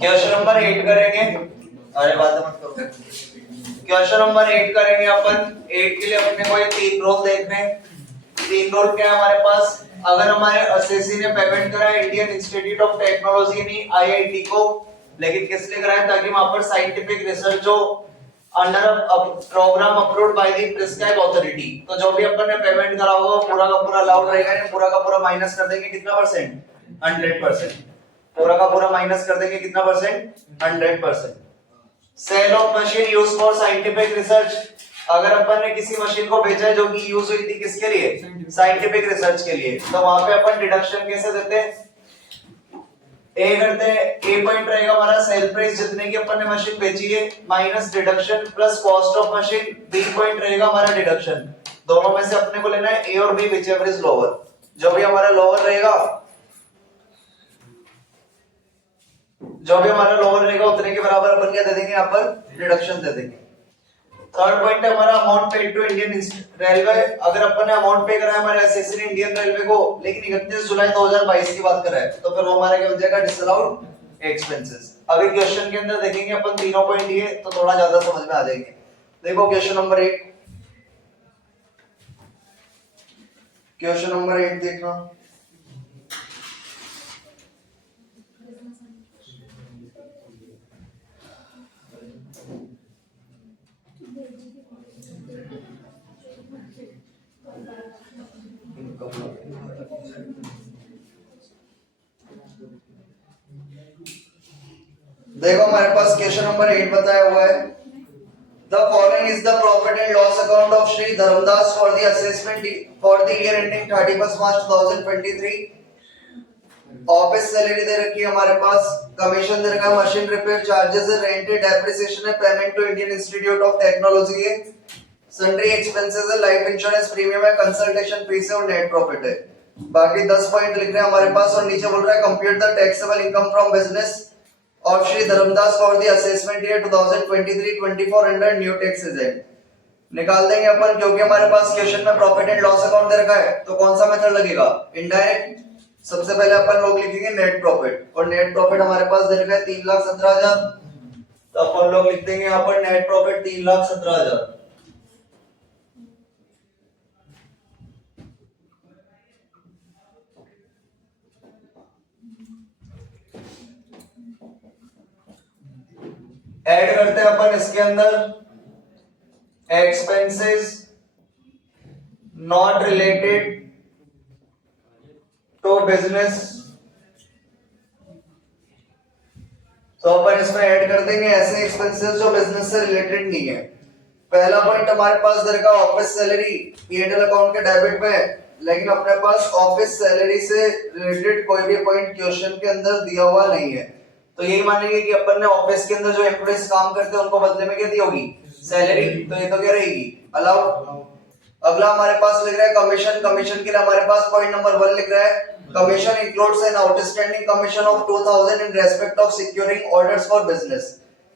Question number 8 करेंगे। अरे बात मत करो। क्वेश्चन नंबर 8 करेंगे अपन। 8 के लिए अपने को ये 3 रोल देखने हैं। 3 रोल क्या है हमारे पास? अगर हमारे एसएससी ने पेमेंट करा है इंडियन इंस्टीट्यूट ऑफ टेक्नोलॉजी यानी आईआईटी को, लेकिन किस लिए कराया? ताकि वहां पर साइंटिफिक रिसर्च हो under programme approved by the prescribe authority. तो जो भी अपन ने पेमेंट करा होगा पूरा का पूरा अलाउड रहेगा, या पूरा का पूरा माइनस कर देंगे कितना परसेंट? 100%। पूरा का पूरा माइनस कर देंगे कितना percent? 100%। Sale of machine use for scientific research. अगर अपन ने किसी मशीन को भेजा है जो कि यूज हुई थी किसके लिए? साइंटिफिक रिसर्च के लिए, तो वहां पे अपन डिडक्शन कैसे देते हैं? ए करते हैं। ए पॉइंट रहेगा हमारा सेल प्राइस जितने की अपन ने मशीन बेची है minus deduction plus cost of machine. B point रहेगा हमारा डिडक्शन। दोनों में से अपने को लेना है ए और B, whichever is lower. जो भी हमारा लोअर रहेगा, उतने के बराबर अपन क्या दे देंगे? यहाँ पर डिडक्शन दे देंगे। थर्ड पॉइंट है हमारा amount paid to Indian railway. अगर अपन ने अमाउंट पे करा है हमारे एसएससी ने इंडियन रेलवे को, लेकिन 31 जुलाई 2022 की बात कर रहा है, तो फिर वो हमारा क्या हो जाएगा? Disallowed expenses. अभी क्वेश्चन के अंदर देखेंगे अपन तीनों पॉइंट ये, तो थोड़ा ज्यादा समझ में आ जाएंगे। देखो क्वेश्चन नंबर 8। क्वेश्चन नंबर 8 देखना। देखो हमारे पास क्वेश्चन नंबर 8 बताया हुआ है। The following is the profit and loss account of Shri Dharamdas for the assessment for the year ending 31st March 2023। Office salary दे रखी है हमारे पास, कमीशन दे रखा है, मशीन रिपेयर चार्जेस है, रेंट है, डेप्रिसिएशन है, payment to Indian Institute of Technology है, सन्ड्री एक्सपेंसेस है, लाइफ इंश्योरेंस प्रीमियम है, कंसल्टेशन फीस है और नेट प्रॉफिट है। बाकी 10 पॉइंट लिख रहे हैं हमारे पास, और नीचे बोल रहा है compute the taxable income from business of Shri Dharamdas for the assessment year 2023-24 under new taxes act। निकाल देंगे अपन, क्योंकि हमारे पास क्वेश्चन में प्रॉफिट एंड लॉस अकाउंट दे रखा है, तो कौन सा मेथड लगेगा? इनडायरेक्ट। सबसे पहले अपन लोग लिखेंगे नेट प्रॉफिट, और नेट प्रॉफिट हमारे पास दे रखा है 3,17,000, तो अपन लोग लिख देंगे यहाँ पर नेट प्रॉफिट 3,17,000। ऐड करते हैं अपन इसके अंदर expenses not related to business, तो अपन इसमें ऐड कर देंगे ऐसे एक्सपेंसेस जो बिजनेस से रिलेटेड नहीं है। पहला पॉइंट हमारे पास दे रखा ऑफिस सैलरी पीएनएल अकाउंट के डेबिट में, लेकिन अपने पास ऑफिस सैलरी से रिलेटेड कोई भी पॉइंट क्वेश्चन के अंदर दिया हुआ नहीं है, तो यही मानेंगे कि अपन ने ऑफिस के अंदर जो एम्प्लॉइज काम करते हैं उनको बदले में क्या दी होगी? सैलरी। तो ये तो क्या रहेगी? अलाउड। अगला हमारे पास लिख रहा है कमीशन। कमीशन के लिए हमारे पास पॉइंट नंबर 1 लिख रहा है commission includes an outstanding commission of 2,000 in respect of securing orders for business.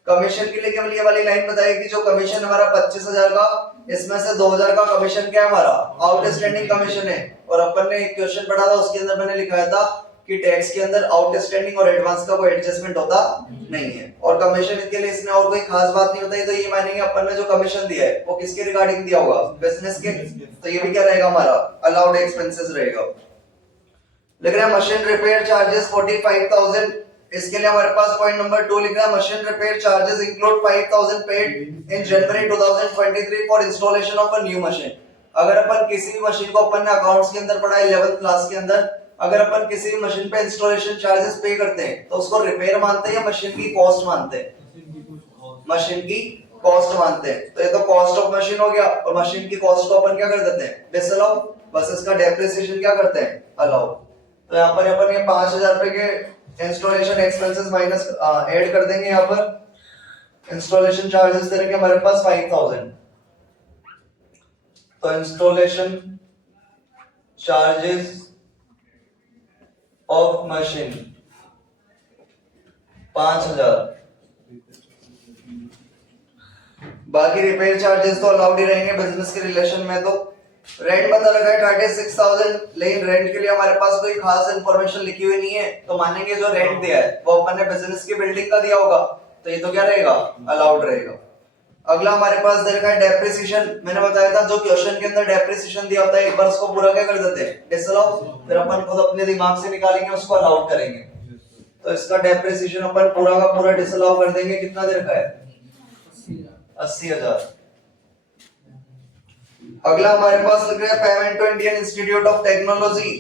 Commission के लिए केवल ये वाली लाइन बताएगी जो कमीशन हमारा 25,000 का, इसमें से 2,000 का कमीशन क्या है हमारा? आउटस्टैंडिंग कमीशन है। और अपन ने एक क्वेश्चन पढ़ा था उसके अंदर मैंने लिखाया था कि टैक्स के अंदर आउटस्टैंडिंग और एडवांस का कोई एडजस्टमेंट होता नहीं है, और कमीशन के लिए इसमें और कोई खास बात नहीं बताई, तो ये मानेंगे अपन ने जो कमीशन दिया है वो किसके रिगार्डिंग दिया होगा? बिजनेस के। तो ये भी क्या रहेगा हमारा? अलाउड एक्सपेंसेस रहेगा। लिख रहा है मशीन रिपेयर चार्जेस 45,000। इसके लिए हमारे पास पॉइंट नंबर 2 लिख रहा है machine repair charges include 5,000 paid in January 2023 for installation of a new machine. अगर अपन किसी भी मशीन को अपन ने अकाउंट्स के अंदर पढ़ा है 11th क्लास के अंदर, अगर अपन किसी भी मशीन पे इंस्टॉलेशन चार्जेस पे करते हैं तो उसको रिपेयर मानते हैं या मशीन की कॉस्ट मानते हैं? मशीन की कॉस्ट मानते हैं। तो ये तो कॉस्ट ऑफ मशीन हो गया, और मशीन की कॉस्ट को अपन क्या कर देते हैं? डिसअलाउ। बस इसका डेप्रिसिएशन क्या करते हैं? अलाउ। तो यहाँ पर अपन ये 5,000 रुपए के इंस्टॉलेशन एक्सपेंसेस माइनस ऐड कर देंगे। यहाँ पर इंस्टॉलेशन चार्जेस दे रखे हमारे पास 5,000, तो इंस्टॉलेशन चार्जेस ऑफ मशीन 5,000। बाकी रिपेयर चार्जेस तो अलाउड ही रहेंगे बिजनेस के रिलेशन में। तो रेंट बता रखा है 36,000, लेकिन रेंट के लिए हमारे पास कोई खास इंफॉर्मेशन लिखी हुई नहीं है, तो मानेंगे जो रेंट दिया है वो अपन ने बिजनेस की बिल्डिंग का दिया होगा, तो ये तो क्या रहेगा, अलाउड रहेगा। अगला हमारे पास दे रखा है डेप्रिसिएशन। मैंने बताया था जो क्वेश्चन के अंदर डेप्रिसिएशन दिया होता है एक बार उसको पूरा क्या कर देते हैं, डिसअलाउ, फिर अपन खुद अपने दिमाग से निकालेंगे उसको अलाउड करेंगे। तो इसका डेप्रिसिएशन अपन पूरा का पूरा डिसअलाउ कर देंगे। कितना दे रखा है, 80,000। अगला हमारे पास लिख रहा है payment to Indian Institute of Technology.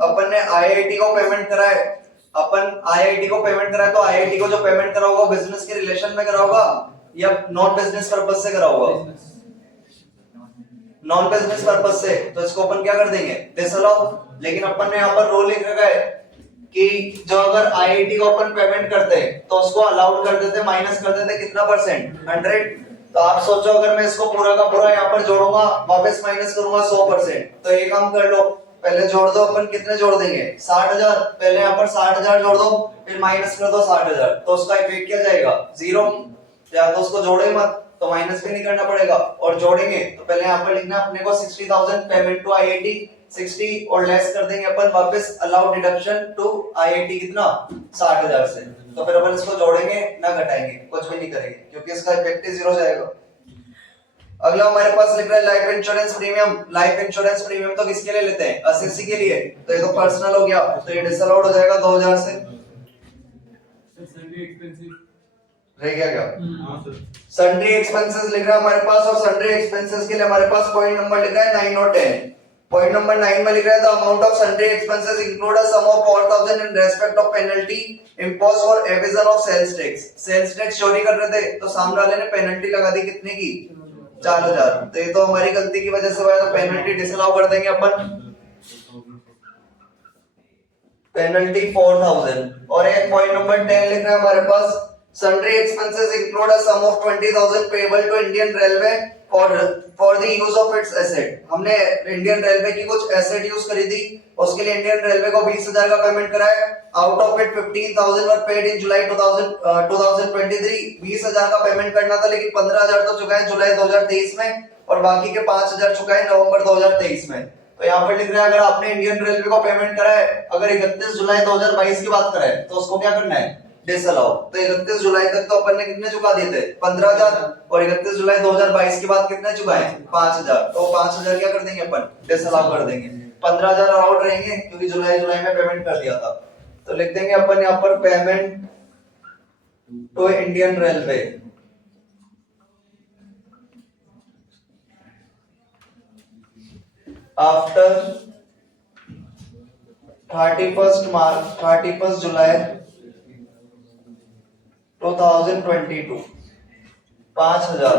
अपन ने आईआईटी को पेमेंट करा है, अपन आईआईटी को पेमेंट करा है, तो आईआईटी को जो पेमेंट करा होगा बिजनेस के रिलेशन में करा होगा या नॉन बिजनेस पर्पस से करा होगा, नॉन बिजनेस पर्पस से, तो इसको अपन क्या कर देंगे, डिसअलाउ। लेकिन अपन ने यहाँ पर रूल लिख रखा है कि जो अगर आईआईटी को अपन पेमेंट करते हैं तो उसको अलाउड कर देते, माइनस कर देते कितना परसेंट, 100। तो आप सोचो अगर मैं इसको पूरा का पूरा यहाँ पर जोड़ूंगा वापस माइनस करूंगा 100%, तो एक काम कर लो, पहले जोड़ दो, अपन कितने जोड़ देंगे, 60,000। पहले यहाँ पर 60,000 जोड़ दो, फिर माइनस कर दो 60,000, तो उसका इफेक्ट क्या जाएगा, 0। या तो उसको जोड़े मत, तो माइनस भी नहीं करना पड़ेगा, और जोड़ेंगे तो पहले यहाँ पर लिखना अपने को 60,000 पेमेंट टू आईआईटी, 60 और लेस कर देंगे अपन वापस अलाउड डिडक्शन टू आईआईटी कितना, 60,000 से। तो फिर अपन इसको जोड़ेंगे ना घटाएंगे, कुछ भी नहीं करेंगे क्योंकि इसका इफेक्ट 0 जाएगा। अगला हमारे पास लिख रहा है life insurance premium. Life insurance premium तो किसके लिए लेते हैं, एसएससी के लिए, तो ये तो पर्सनल हो गया, तो ये डिसअलाउड हो जाएगा 2,000 से। रह गया क्या, सन्ड्री एक्सपेंसेस लिख रहा है हमारे पास, और सन्ड्री एक्सपेंसेस के लिए हमारे पास पॉइंट नंबर लिख रहा है 9 और 10। पॉइंट नंबर 9 में लिख रहा है the amount of sundry expenses include a sum of 4,000 in respect of penalty impose for evasion of sales tax. Sales tax चोरी कर रहे थे तो सामने वाले ने पेनल्टी लगा दी कितने की, 4,000। तो ये तो हमारी गलती की वजह से हुआ है, तो पेनल्टी डिसअलाउ कर देंगे अपन, पेनल्टी 4,000। और एक पॉइंट नंबर 10 लिख रहा है हमारे पास sundry expenses include a sum of 20,000 payable to Indian Railway for the use of its asset। हमने इंडियन रेलवे की कुछ एसेट यूज करी थी, उसके लिए इंडियन रेलवे को 20,000 का पेमेंट करा है। Out of it 15,000 were paid in July 2023। 20,000 का पेमेंट करना था, लेकिन 15,000 तो चुका है जुलाई 2023 में, और बाकी के 5,000 चुका है नवंबर 2023 में। तो यहाँ पर लिख रहा है अगर आपने इंडियन रेलवे को पेमेंट करा है, अगर 31 जुलाई 2022 की बात करें तो उसको क्या करना है, डिसअलाउ। तो 31 जुलाई तक तो अपन ने कितने चुका दिए थे, 15,000, और 31 जुलाई 2022 के बाद कितने चुकाए, 5,000। तो 5,000 क्या कर देंगे अपन, डिसअलाउ कर देंगे। 15,000 अलाउड रहेंगे क्योंकि जुलाई में पेमेंट कर दिया था। तो लिख देंगे अपन यहाँ पर payment to Indian railway after 31 July 2022, 5,000।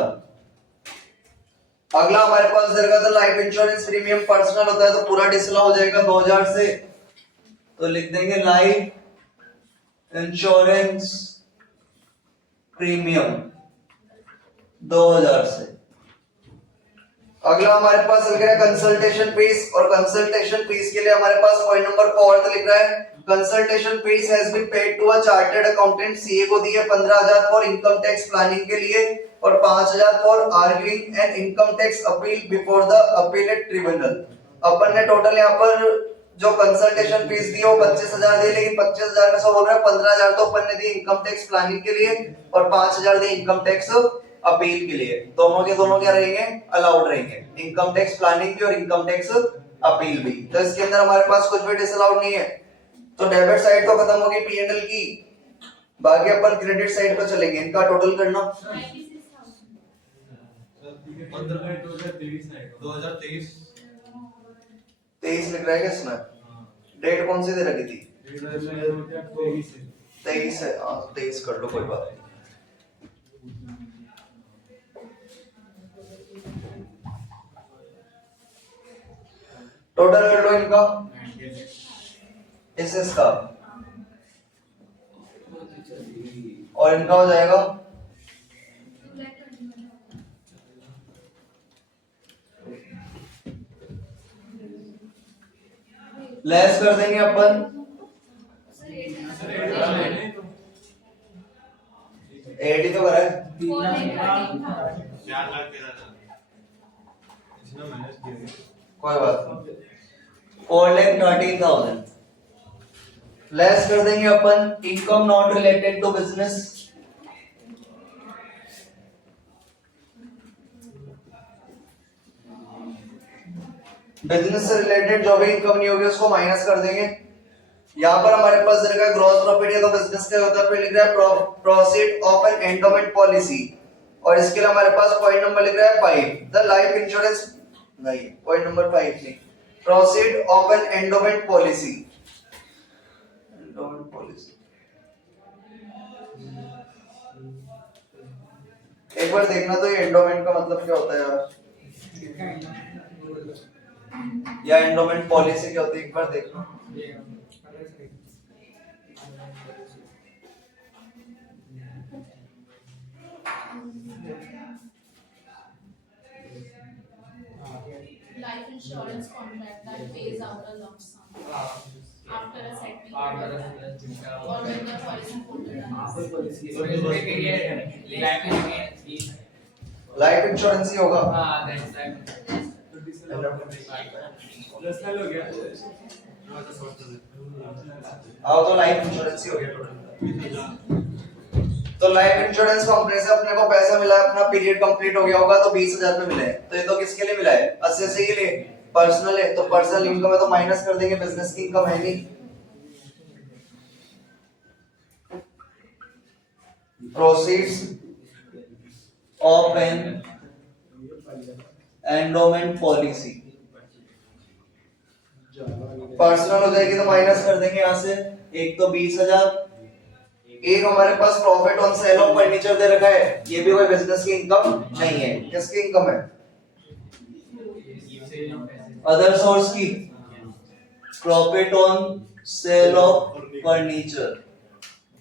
अगला हमारे पास दरगा था लाइफ इंश्योरेंस प्रीमियम, पर्सनल होता है तो पूरा डिसअलाउ हो जाएगा 2,000 से, तो लिख देंगे लाइफ इंश्योरेंस प्रीमियम 2,000 से। अगला हमारे पास लिख रहा है कंसल्टेशन फीस, और कंसल्टेशन फीस के लिए हमारे पास पॉइंट नंबर 4 लिख रहा है consultation fees has been paid to a chartered accountant. CA को दी है 15,000 फॉर इनकम टैक्स प्लानिंग के लिए, और 5,000 for arguing an income tax appeal before the appellate tribunal. अपन ने टोटल यहाँ पर जो कंसल्टेशन फीस दी वो 25,000 दी, लेकिन 25,000 में से बोल रहा है 15,000 तो अपन ने दी इनकम टैक्स प्लानिंग के लिए, और 5,000 दी इनकम टैक्स अपील के लिए। दोनों के दोनों क्या रहेंगे, अलाउड रहेंगे, इनकम टैक्स प्लानिंग की और इनकम टैक्स अपील भी। तो इसके अंदर हमारे पास कुछ भी डिसअलाउड नहीं है। तो डेबिट साइड तो खत्म होगी पीएनएल की, बाकी अपन क्रेडिट साइड पर चलेंगे। इनका टोटल करना 23 लिख रहा है क्या इसमें, डेट कौन सी दे रखी थी, 23 है, 23 कर लो, कोई बात नहीं। टोटल कर लो इनका, इसका, और इनका हो जाएगा लेस कर देंगे अपन 80 तो करा है 4,13,000 इसने माइनस किया कोई बात नहीं, 4,13,000 लेस कर देंगे अपन income not related to business. Business से रिलेटेड जो भी इनकम नहीं होगी उसको माइनस कर देंगे। यहाँ पर हमारे पास रहेगा ग्रॉस प्रॉफिट, या तो बिजनेस का होता है, फिर लिख रहा है proceed of an endowment policy, और इसके लिए हमारे पास पॉइंट नंबर लिख रहा है 5, द लाइफ इंश्योरेंस, नहीं पॉइंट नंबर 5 नहीं, proceed of an endowment policy. Endowment policy एक बार देखना तो ये एंडोमेंट का मतलब क्या होता है यार, या एंडोमेंट पॉलिसी क्या होती है, एक बार देखना। Life insurance contract that pays out a lump sum after a set period or when the policy holder dies. Life insurance ही होगा। हाँ तो लाइफ इंश्योरेंस ही हो गया। तो लाइफ इंश्योरेंस कंपनी से अपने को पैसा मिला है, अपना पीरियड कंप्लीट हो गया होगा तो 20,000 पे मिला है, तो ये तो किसके लिए मिला है, 80 के लिए, पर्सनल है, तो पर्सनल इनकम है तो माइनस कर देंगे, बिजनेस की इनकम है नहीं। Proceeds of an endowment policy, personal हो जाएगी तो माइनस कर देंगे यहाँ से, एक तो 20,000, एक हमारे पास profit on sale of furniture दे रखा है, ये भी कोई बिजनेस की इनकम नहीं है, किसकी इनकम है, अदर सोर्स की, profit on sale of furniture,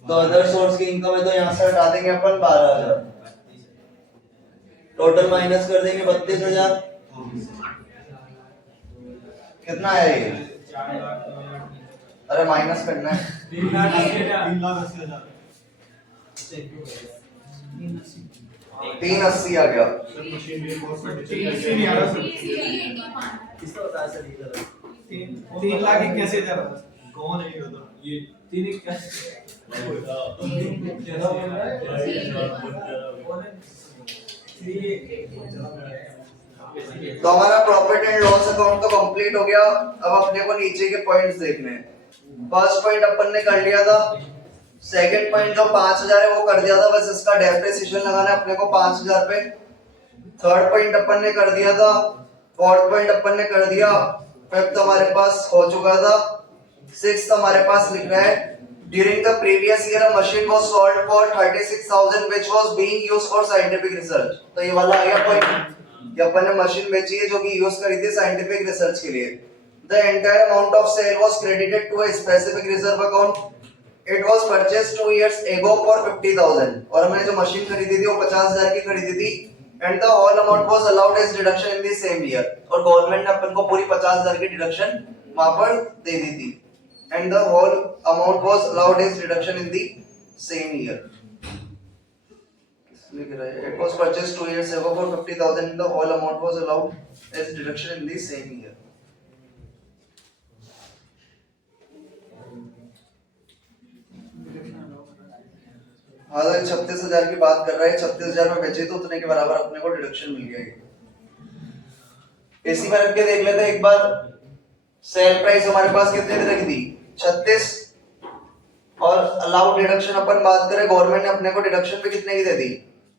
तो अदर सोर्स की इनकम है तो यहाँ से हटा देंगे अपन 12,000, टोटल माइनस कर देंगे 32,000, कितना है ये, अरे माइनस करना है 380 आ गया। तीन लाख कैसे जा रहा कौन है ये तीन तो हमारा प्रॉफिट एंड लॉस अकाउंट तो कंप्लीट हो गया। अब अपने को नीचे के पॉइंट्स देखने हैं। फर्स्ट पॉइंट अपन ने कर लिया था, सेकंड पॉइंट जो 5,000 है वो कर दिया था, बस इसका डेप्रिसिएशन लगाना है अपने को 5,000 पे। थर्ड पॉइंट अपन ने कर दिया था, फोर्थ पॉइंट अपन ने कर दिया, फिफ्थ हमारे पास हो चुका था, सिक्स्थ हमारे पास लिख रहा है during the previous year a machine was sold for 36,000 which was being used for scientific research। तो ये वाला आ गया पॉइंट, ये अपन ने मशीन बेची है जो कि यूज करी थी साइंटिफिक रिसर्च के लिए। The entire amount of sale was credited to a specific reserve account. It was purchased 2 years ago for 50,000 और हमने जो मशीन खरीदी थी वो 50,000 की खरीदी थी, and the whole amount was allowed as deduction in the same year। और गवर्नमेंट ने अपन को पूरी 50,000 की डिडक्शन वहां पर दे दी थी, and the whole amount was allowed as deduction in the same year। It was purchased 2 years ago for 50,000 and the whole amount was allowed as deduction in the same year। हालांकि 36,000 की बात कर रहा है, 36,000 में बेचे तो उतने के बराबर अपने को डिडक्शन मिल गया। इसी में रख के देख लेते हैं एक बार, सेल प्राइस हमारे पास कितने की रखी थी 36, और अलाउड डिडक्शन अपन बात करें गवर्नमेंट ने अपने को डिडक्शन पे कितने की दे दी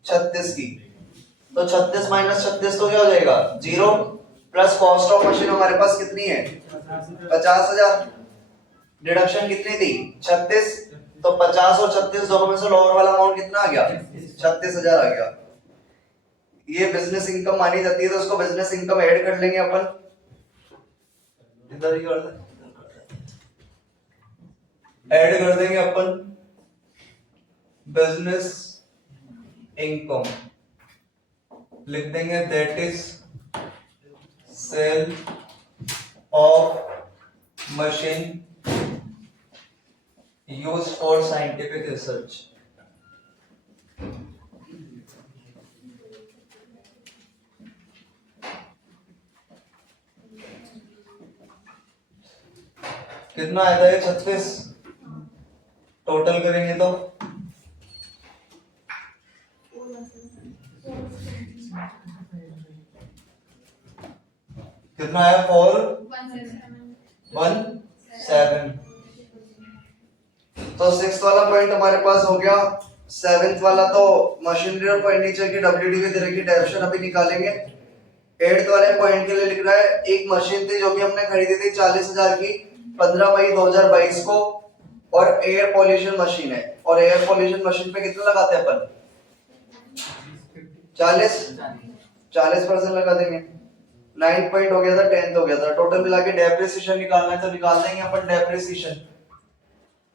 36 की, तो 36 माइनस 36 तो क्या हो जाएगा 0, प्लस कॉस्ट ऑफ मशीन हमारे पास कितनी है 50,000, डिडक्शन कितनी थी 36, तो 50 और 36 दोनों में से लोअर वाला अमाउंट कितना आ गया 36,000 आ गया। ये बिजनेस इनकम मानी जाती है तो उसको बिजनेस इनकम ऐड कर लेंगे अपन, इधर ही कर दें, ऐड कर देंगे अपन बिजनेस इनकम, लिख देंगे that is sale of machine used for scientific research। कितना आया था ये 36, टोटल करेंगे तो कितना आया 417। तो 6th वाला पॉइंट हमारे पास हो गया। 7th वाला तो मशीनरी और फर्नीचर की WDV दे रखी, डेफिनेशन अभी निकालेंगे। 8th वाले पॉइंट के लिए लिख रहा है एक मशीन थी जो कि हमने खरीदी थी 40,000 की 15 मई 2022 को, और एयर पॉल्यूशन मशीन है। और एयर पॉल्यूशन मशीन पे कितना लगाते हैं अपन? 40% लगा देंगे। 9 पॉइंट हो गया था, 10th हो गया था। टोटल मिला के डेप्रिसिएशन निकालना है तो निकाल देंगे अपन डेप्रिसिएशन,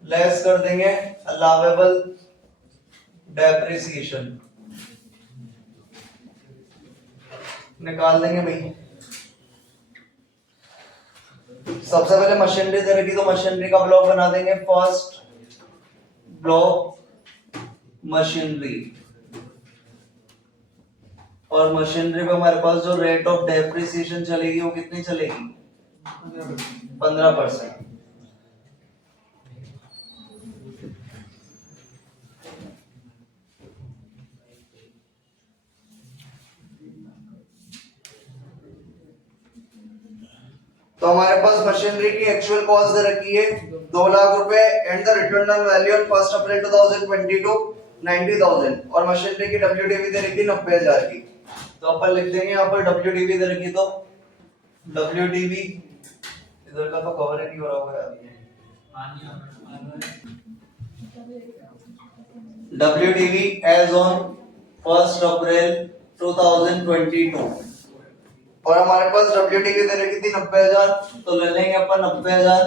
लेस कर देंगे अलाउेबल डेप्रिसिएशन, निकाल देंगे भाई। सबसे पहले मशीनरी दे रखी तो मशीनरी का ब्लॉक बना देंगे। फर्स्ट ब्लॉक मशीनरी, और मशीनरी पे हमारे पास जो रेट ऑफ डेप्रिसिएशन चलेगी वो कितनी चलेगी? 15%। तो हमारे पास मशीनरी की एक्चुअल कॉस्ट दे रखी है 2 लाख रुपए and the return on value on 1 April 2022 90,000, और मशीनरी की WDV दे रखी 90,000 की। तो अपन लिख देंगे यहाँ पर WDV दे रखी, तो WDV इधर का तो कवर ही नहीं हो रहा होगा यार। WDV as on 1 अप्रैल 2022, और हमारे पास WDV दे रखी थी 90,000, तो ले लेंगे अपन 90,000।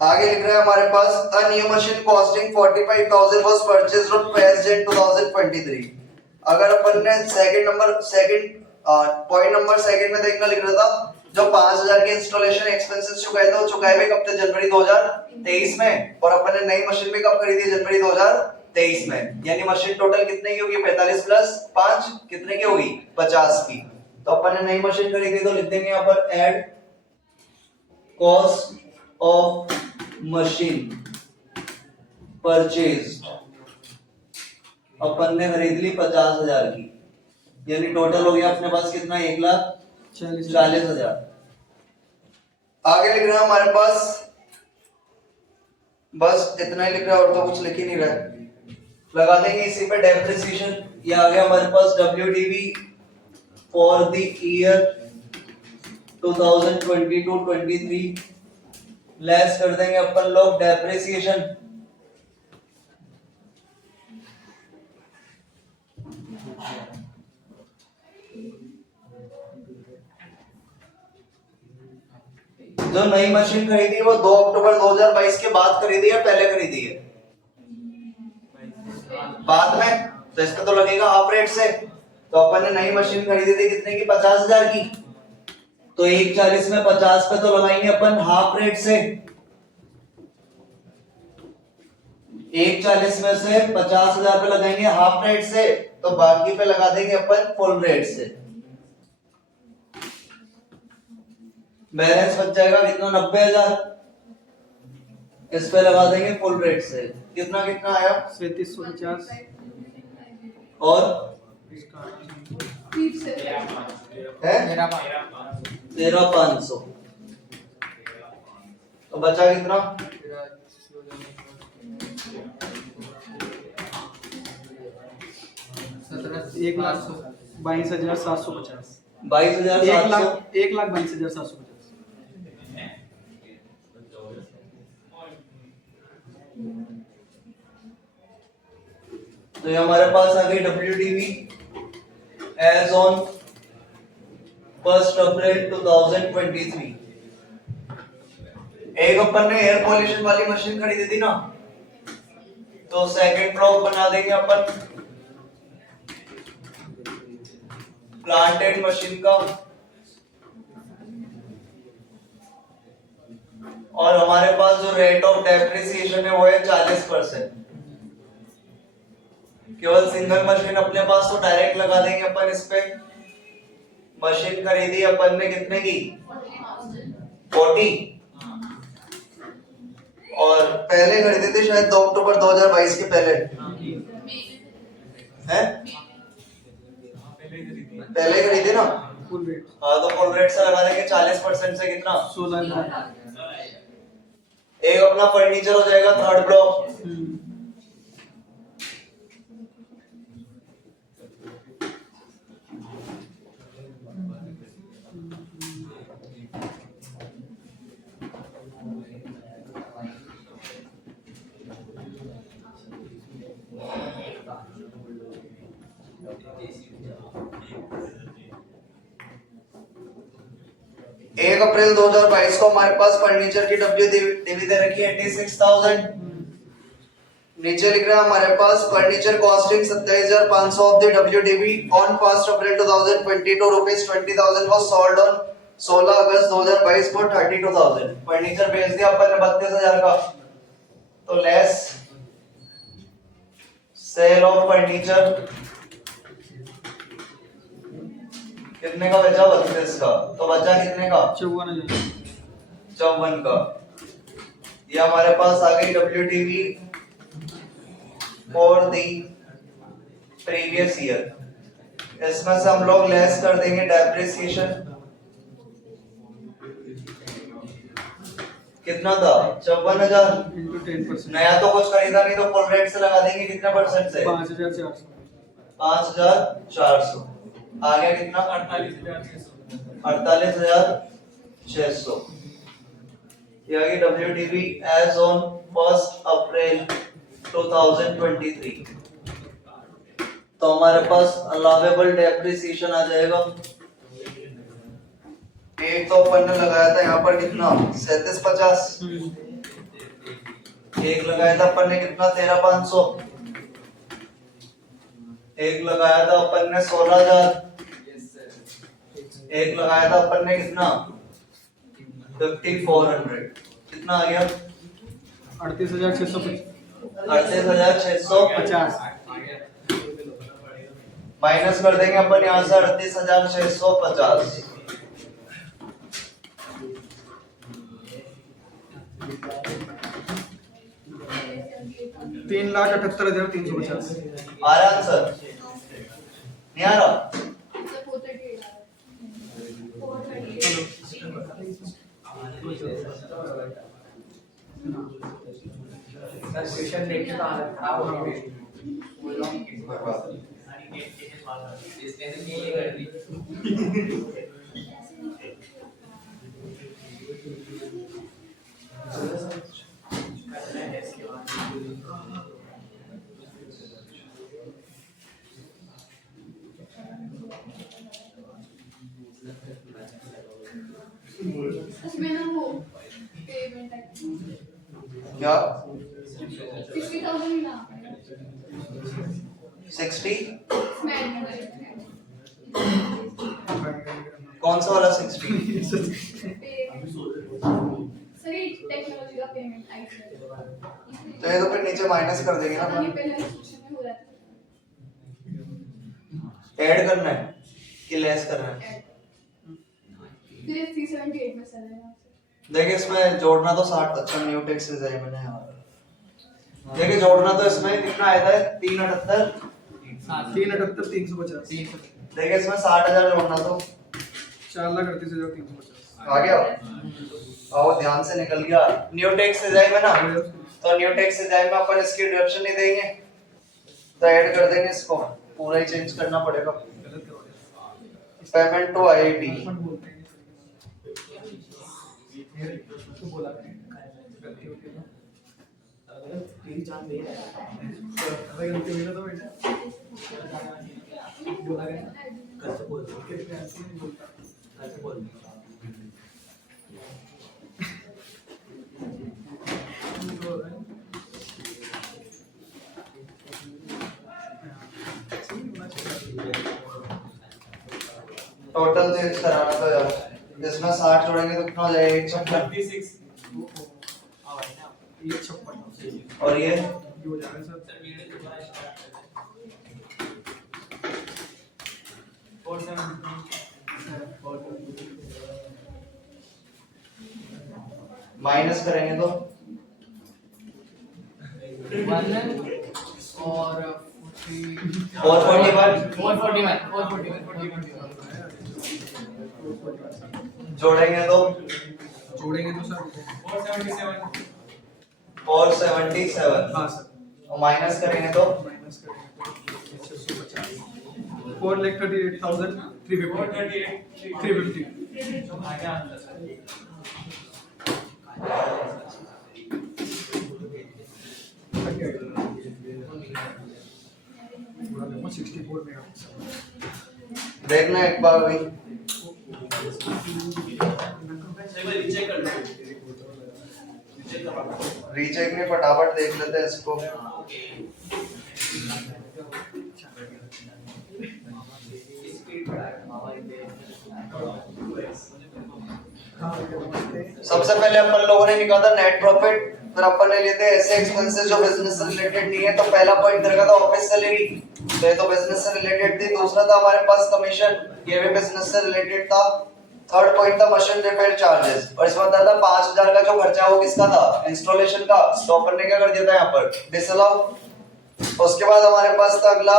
आगे लिख रहे हैं हमारे पास a new machine costing 45,000 was purchased on 1st Jan 2023। अगर अपन ने पॉइंट नंबर सेकंड में देखना लिख रहा था, जो 5,000 के इंस्टॉलेशन एक्सपेंसेस चुकाए थे वो चुकाए हुए कब थे? जनवरी 2023 में, और अपन ने नई मशीन भी कब खरीदी? जनवरी 2023 में। यानी मशीन टोटल कितने की होगी? 45 प्लस 5 कितने की होगी? 50 की। तो अपन ने नई मशीन खरीदी तो लिख देंगे यहाँ पर add cost of machine purchased, अपन ने खरीद ली 50,000 की, यानी टोटल हो गया अपने पास कितना? 1,40,000। आगे लिख रहे हैं हमारे पास, बस इतना ही लिख रहा है और तो कुछ लिख ही नहीं रहा है। लगा देंगे इसी पे डेप्रिसिएशन। ये आ गया हमारे पास WDV for the year 2022-23, less कर देंगे अपन लोग डेप्रिसिएशन, जो नई मशीन खरीदी है वो 2 अक्टूबर 2022 के बाद खरीदी है, पहले खरीदी है? बाद में, तो इसका तो लगेगा हाफ रेट से। तो अपन ने नई मशीन खरीदी थी कितने की? 50,000 की, तो 1,40 में 50 पे तो लगाएंगे अपन हाफ रेट से। 1,40 में से 50,000 पे लगाएंगे हाफ रेट से, तो बाकी पे लगा देंगे अपन फुल रेट से। बैलेंस बच जाएगा कितना? 90,000। इस पे लगा देंगे फुल रेट से। कितना कितना आया? 3750 और है 13,500। तो बचा कितना? 1,22,750 22,700। 1,22,750। तो ये हमारे पास आ गई WDV एज ऑन 1 अप्रैल 2023। एक अपन ने एयर पॉल्यूशन वाली मशीन खरीदी थी ना, तो सेकंड ब्लॉक बना देंगे अपन प्लांटेड मशीन का, और हमारे पास जो रेट ऑफ डेप्रिसिएशन है वो है 40%। केवल सिंगल मशीन अपने पास तो डायरेक्ट लगा देंगे अपन इस पे। मशीन खरीदी अपन ने कितने की? 40,000 40 और पहले खरीदे थे शायद 2 अक्टूबर 2022 के पहले हैं, पहले खरीदे ना। फुल रेट हाँ तो फुल रेट से लगा देंगे 40% से कितना 16 एक अपना फर्नीचर हो जाएगा थर्ड ब्लॉक। एक अप्रैल 2022 को हमारे पास फर्नीचर की डब्ल्यू दे रखी है 86,000। नीचे लिख रहा है हमारे पास furniture costing 27,500 of the WDV on 1 April 2022 rupees 20,000 was sold on 16 August 2022 for 32,000। Furniture बेच दिया अपन ने 32,000 का, तो लेस सेल ऑफ फर्नीचर कितने का बचा 32 का, तो बचा कितने का 54 का। ये हमारे पास आ गई WDV for the previous year. इसमें से हम लोग लेस कर देंगे डेप्रिसिएशन, कितना था 54,000 into 10%। नया तो कुछ खरीदा नहीं तो फुल रेट से लगा देंगे कितने परसेंट से 5,400 5,400 आ गया कितना 48,600। ये आ गई डब्ल्यूडीवी एज ऑन 1 अप्रैल 2023। तो हमारे पास अलाउेबल डेप्रिसिएशन आ जाएगा। एक तो अपन ने लगाया था यहाँ पर कितना 3750, एक लगाया था अपन ने कितना 13,500, एक लगाया था अपन ने 16,000, एक लगाया था अपन ने कितना 5,400। कितना आ गया 38,650 38,650 माइनस कर देंगे अपन यहाँ से 38,650। 3,78,350 आ रहा आंसर नहीं आ रहा? क्वेश्चन देख के तो हालत खराब हो गई इसने तो ये कर दी। उसमें ना वो पेमेंट क्या 60,000 मिला 60 स्मैक कौन सा वाला 60? सर ये टेक्नोलॉजी का पेमेंट आई तो ये तो फिर नीचे माइनस कर देंगे ना पता नहीं अपन। पहले इंस्ट्रक्शन में हो रहा था ऐड करना है कि लेस करना है? फिर 378 में चला है देखिए इसमें जोड़ना तो 60 अच्छा न्यू टेक्स है मैंने यहाँ। देखिए जोड़ना तो इसमें कितना आया था 378। 3,78,350 देखिए इसमें 60,000 जोड़ना तो 4,38,350 आ गया। आओ ध्यान से निकल गया न्यू टेक्स डिजाइन में ना, तो न्यू टेक्स डिजाइन में अपन इसकी डिडक्शन नहीं देंगे तो ऐड कर देंगे इसको, पूरा ही चेंज करना पड़ेगा। पेमेंट टू आईआईटी तो बोला गलती होती है ना तेरी जान दे रहा है गलती हुई ना तो बेटा बोला गया कैसे बोल कैसे बोल टोटल चेंज कराना तो यार इसमें 60 जोड़ेंगे तो कितना हो जाएगा 156 ये 56 और ये हो जाएगा सर माइनस करेंगे तो 1 और 441 जोड़ेंगे तो जोड़ेंगे तो सर 477 हाँ सर और माइनस करेंगे तो माइनस करेंगे तो 650 4,38,350 64 मेगापिक्सल देखना एक बार भाई रीचेक में फटाफट देख लेते हैं इसको। सबसे पहले अपन लोगों ने निकाला था नेट प्रॉफिट, फिर अपन ने लिए थे ऐसे एक्सपेंसेस जो बिजनेस से रिलेटेड नहीं है। तो पहला पॉइंट करेगा था ऑफिस सैलरी, तो ये तो बिजनेस से रिलेटेड थी। दूसरा था हमारे पास कमीशन, ये भी बिजनेस से रिलेटेड था। थर्ड पॉइंट था मशीन रिपेयर चार्जेस, और इसमें बताया था 5000 का जो खर्चा है वो किसका था, इंस्टॉलेशन का। तो अपन ने क्या कर दिया था यहाँ पर डिसअलाउ। उसके बाद हमारे पास था अगला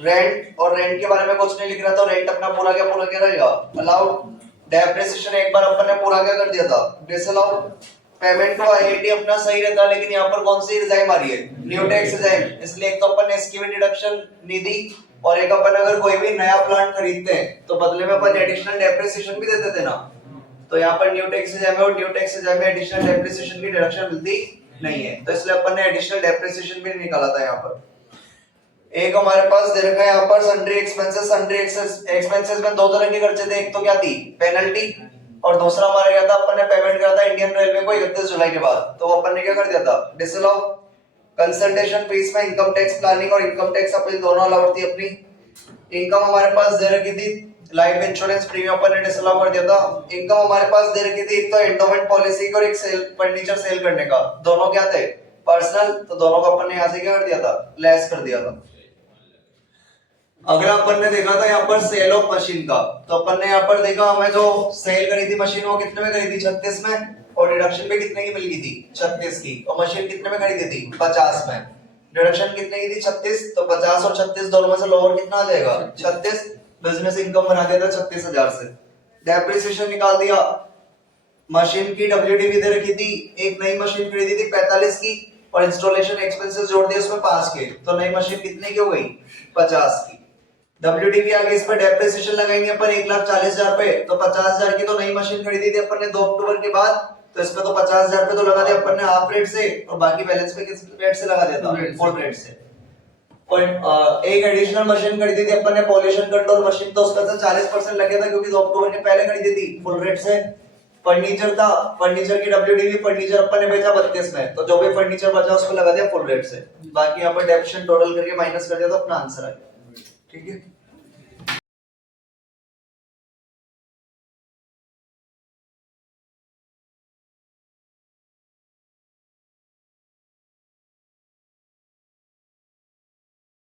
रेंट, और रेंट के बारे में कुछ नहीं लिख रहा था, रेंट अपना पूरा क्या रहेगा अलाउड। डेप्रिसिएशन एक बार अपन ने पूरा क्या कर दिया था डिसअलाउ। पेमेंट टू आईआईटी अपना सही रहता, लेकिन यहाँ पर कौन सी रिजाइम आ रही है, न्यू टैक्स रिजाइम, इसलिए एक तो अपन ने इसकी भी डिडक्शन नहीं दी, और एक अपन अगर कोई भी नया प्लांट खरीदते हैं तो बदले में अपन एडिशनल डेप्रिसिएशन भी देते थे ना। तो यहाँ पर न्यू टैक्स रिजाइम है, और न्यू टैक्स रिजाइम में एडिशनल डेप्रिसिएशन की डिडक्शन मिलती नहीं है, तो इसलिए अपन ने एडिशनल डेप्रिसिएशन भी नहीं निकाला था यहाँ पर। एक हमारे पास दे रखा है यहाँ पर सन्ड्री एक्सपेंसेस। सन्ड्री एक्सपेंसेस में दो तरह के खर्चे थे, एक तो क्या थी पेनल्टी, और दूसरा हमारा क्या था, अपन ने पेमेंट करा था इंडियन रेलवे को 31 जुलाई के बाद, तो अपन ने क्या कर दिया था डिसअलाउ। कंसल्टेशन फीस में इनकम टैक्स प्लानिंग और इनकम टैक्स अपील दोनों अलाउड थी अपनी। इनकम हमारे पास दे रखी थी लाइफ इंश्योरेंस प्रीमियम, अपन ने डिसअलाउ कर दिया था। इनकम हमारे पास दे रखी थी एक तो एंडोमेंट पॉलिसी और एक सेल फर्नीचर सेल करने का, दोनों क्या थे पर्सनल, तो दोनों को अपन ने यहाँ से क्या कर दिया था लेस कर दिया था। अगला अपन ने देखा था यहाँ पर सेल ऑफ मशीन का, तो अपन ने यहाँ पर देखा हमें जो सेल करी थी मशीन वो कितने में करी थी 36 में, और डिडक्शन भी कितने की मिल गई थी 36 की, और मशीन कितने में खरीदी थी 50 में, डिडक्शन कितने की थी 36, तो 50 और 36 दोनों में से लोअर कितना आ जाएगा 36। बिजनेस इनकम बना दिया था 36,000 से। डेप्रिसिएशन निकाल दिया, मशीन की डब्ल्यूडीवी दे रखी थी, एक नई मशीन खरीदी थी 45 की, और इंस्टॉलेशन एक्सपेंसेस जोड़ दिए उसमें 5 के, तो नई मशीन कितने की हो गई 50 की। डब्ल्यूडीवी आगे इस पर डेप्रिसिएशन लगाएंगे अपन 1,40,000 पे, तो 50,000 की तो नई मशीन खरीदी थी अपन ने 2 अक्टूबर के बाद, तो इस पे तो 50,000 पे तो लगा दिया अपन ने हाफ रेट से, और बाकी बैलेंस पे किस रेट से लगा दिया था फुल रेट से। और एक एडिशनल मशीन खरीदी थी अपन ने पॉल्यूशन कंट्रोल मशीन, तो उसका 40% लग गया था क्योंकि 2 अक्टूबर के पहले खरीदी थी फुल रेट से। फर्नीचर था, फर्नीचर की डब्ल्यूडीवी फर्नीचर अपन ने बेचा 32 में, तो जो भी फर्नीचर बचा उसको लगा दिया फुल रेट से। बाकी यहाँ पर डेप्रिसिएशन टोटल करके माइनस कर दिया तो अपना आंसर आ गया। ठीक है।